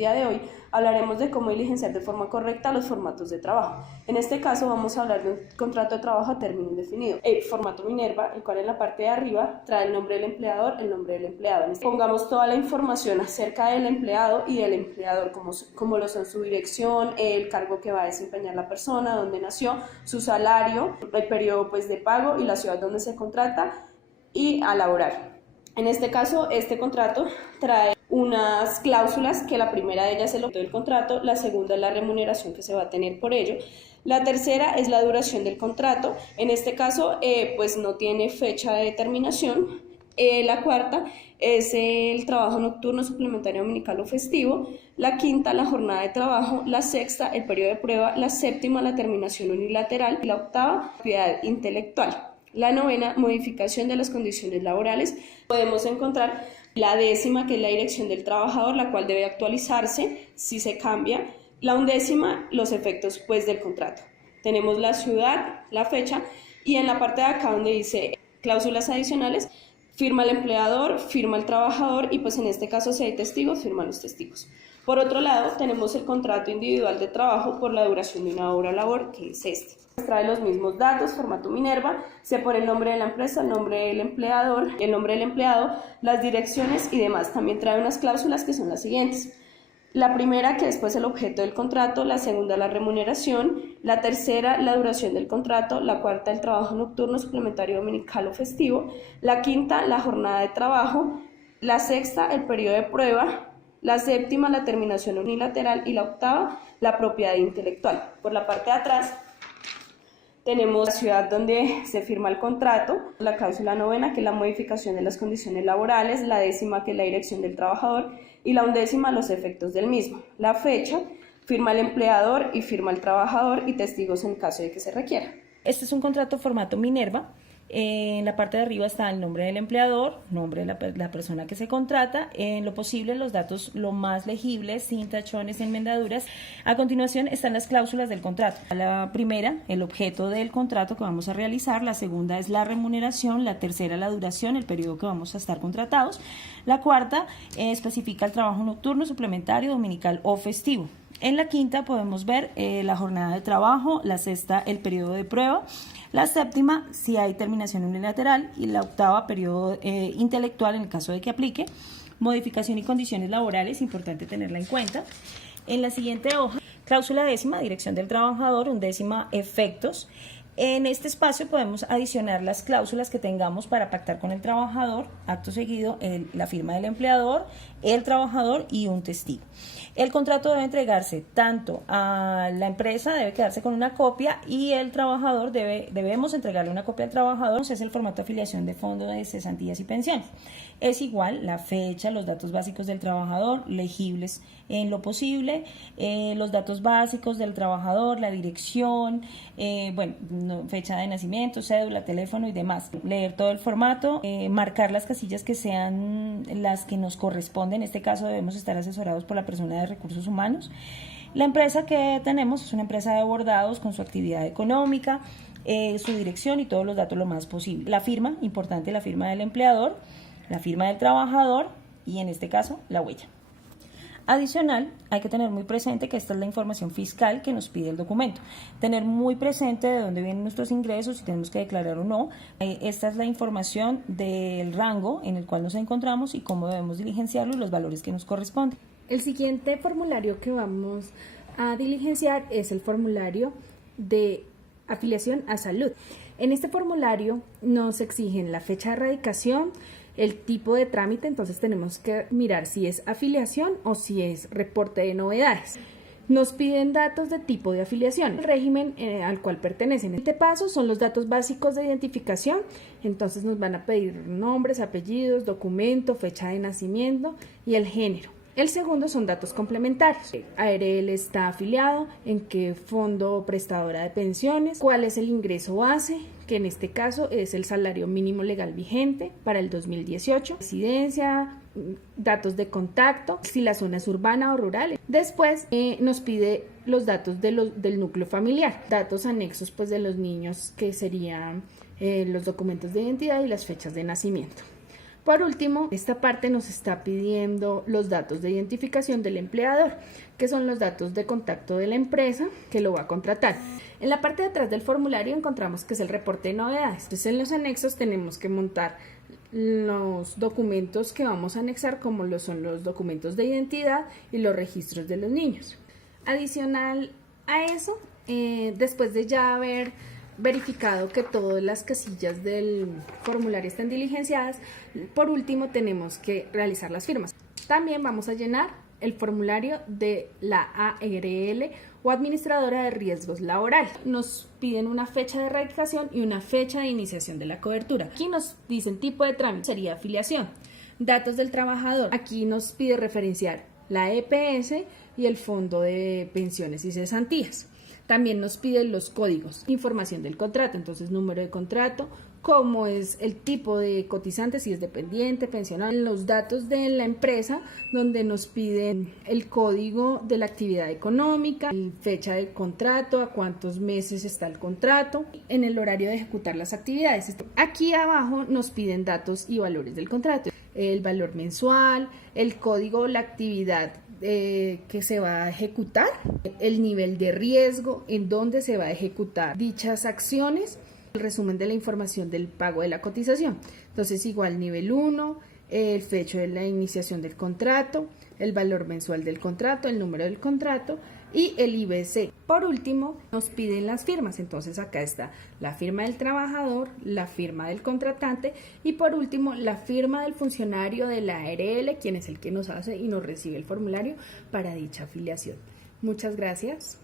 día de hoy hablaremos de cómo diligenciar de forma correcta los formatos de trabajo. En este caso vamos a hablar de un contrato de trabajo a término indefinido. El formato Minerva, el cual en la parte de arriba trae el nombre del empleador, el nombre del empleado. Pongamos toda la información acerca del empleado y del empleador, como lo son su dirección, el cargo que va a desempeñar la persona, dónde nació, su salario, el periodo de pago y la ciudad donde se contrata y a laborar. En este caso, este contrato trae unas cláusulas, que la primera de ellas es el objeto del contrato, la segunda es la remuneración que se va a tener por ello, la tercera es la duración del contrato, en este caso pues no tiene fecha de terminación, la cuarta es el trabajo nocturno, suplementario, dominical o festivo, la quinta la jornada de trabajo, la sexta el periodo de prueba, la séptima la terminación unilateral y la octava propiedad intelectual. La novena, modificación de las condiciones laborales. Podemos encontrar la décima, que es la dirección del trabajador, la cual debe actualizarse si se cambia. La undécima, los efectos del contrato. Tenemos la ciudad, la fecha, y en la parte de acá donde dice cláusulas adicionales, firma el empleador, firma el trabajador y en este caso si hay testigos, firman los testigos. Por otro lado, tenemos el contrato individual de trabajo por la duración de una hora labor, que es este. Trae los mismos datos, formato Minerva, se pone el nombre de la empresa, el nombre del empleador, el nombre del empleado, las direcciones y demás. También trae unas cláusulas que son las siguientes. La primera, que es el objeto del contrato, la segunda, la remuneración, la tercera, la duración del contrato, la cuarta, el trabajo nocturno, suplementario, dominical o festivo, la quinta, la jornada de trabajo, la sexta, el periodo de prueba, la séptima, la terminación unilateral y la octava, la propiedad intelectual. Por la parte de atrás tenemos la ciudad donde se firma el contrato, la cláusula novena, que es la modificación de las condiciones laborales, la décima, que es la dirección del trabajador, y la undécima, los efectos del mismo. La fecha, firma el empleador y firma el trabajador y testigos en caso de que se requiera. Este es un contrato formato Minerva. En la parte de arriba está el nombre del empleador, nombre de la persona que se contrata, en lo posible los datos lo más legibles, sin tachones, sin enmendaduras. A continuación están las cláusulas del contrato. La primera, el objeto del contrato que vamos a realizar, la segunda es la remuneración, la tercera la duración, el periodo que vamos a estar contratados, la cuarta especifica el trabajo nocturno, suplementario, dominical o festivo. En la quinta podemos ver la jornada de trabajo, la sexta el periodo de prueba, la séptima si hay terminación unilateral y la octava periodo intelectual en el caso de que aplique. Modificación y condiciones laborales, importante tenerla en cuenta. En la siguiente hoja, cláusula décima, dirección del trabajador, undécima, efectos. En este espacio podemos adicionar las cláusulas que tengamos para pactar con el trabajador, acto seguido la firma del empleador, el trabajador y un testigo. El contrato debe entregarse tanto a la empresa, debe quedarse con una copia, y el trabajador debemos entregarle una copia al trabajador. Es el formato de afiliación de fondo de cesantías y pensiones. Es igual la fecha, los datos básicos del trabajador, legibles en lo posible, los datos básicos del trabajador, la dirección, fecha de nacimiento, cédula, teléfono y demás. Leer todo el formato, marcar las casillas que sean las que nos corresponden. En este caso debemos estar asesorados por la persona de recursos humanos. La empresa que tenemos es una empresa de bordados con su actividad económica, su dirección y todos los datos lo más posible. La firma, importante, la firma del empleador, la firma del trabajador y en este caso la huella. Adicional, hay que tener muy presente que esta es la información fiscal que nos pide el documento. Tener muy presente de dónde vienen nuestros ingresos, si tenemos que declarar o no. Esta es la información del rango en el cual nos encontramos y cómo debemos diligenciarlo y los valores que nos corresponden. El siguiente formulario que vamos a diligenciar es el formulario de afiliación a salud. En este formulario nos exigen la fecha de radicación, el tipo de trámite, entonces tenemos que mirar si es afiliación o si es reporte de novedades. Nos piden datos de tipo de afiliación, el régimen al cual pertenecen. Este paso son los datos básicos de identificación, entonces nos van a pedir nombres, apellidos, documento, fecha de nacimiento y el género. El segundo son datos complementarios. ARL está afiliado, en qué fondo prestadora de pensiones, cuál es el ingreso base, que en este caso es el salario mínimo legal vigente para el 2018, residencia, datos de contacto, si la zona es urbana o rural. Después nos pide los datos del núcleo familiar, datos anexos de los niños, que serían los documentos de identidad y las fechas de nacimiento. Por último, esta parte nos está pidiendo los datos de identificación del empleador, que son los datos de contacto de la empresa que lo va a contratar. En la parte de atrás del formulario encontramos que es el reporte de novedades. Entonces, en los anexos tenemos que montar los documentos que vamos a anexar, como lo son los documentos de identidad y los registros de los niños. Adicional a eso, después de ya haber verificado que todas las casillas del formulario estén diligenciadas, por último tenemos que realizar las firmas. También vamos a llenar el formulario de la ARL o Administradora de Riesgos Laborales. Nos piden una fecha de erradicación y una fecha de iniciación de la cobertura. Aquí nos dicen tipo de trámite, sería afiliación. Datos del trabajador. Aquí nos pide referenciar la EPS y el Fondo de Pensiones y Cesantías. También nos piden los códigos, información del contrato, entonces número de contrato, cómo es el tipo de cotizante, si es dependiente, pensionado, los datos de la empresa, donde nos piden el código de la actividad económica, fecha de contrato, a cuántos meses está el contrato, en el horario de ejecutar las actividades. Aquí abajo nos piden datos y valores del contrato, el valor mensual, el código, la actividad que se va a ejecutar, el nivel de riesgo, en dónde se va a ejecutar dichas acciones, el resumen de la información del pago de la cotización. Entonces, igual nivel 1, el fecha de la iniciación del contrato, el valor mensual del contrato, el número del contrato y el IBC. Por último, nos piden las firmas. Entonces, acá está la firma del trabajador, la firma del contratante y por último, la firma del funcionario de la ARL, quien es el que nos hace y nos recibe el formulario para dicha afiliación. Muchas gracias.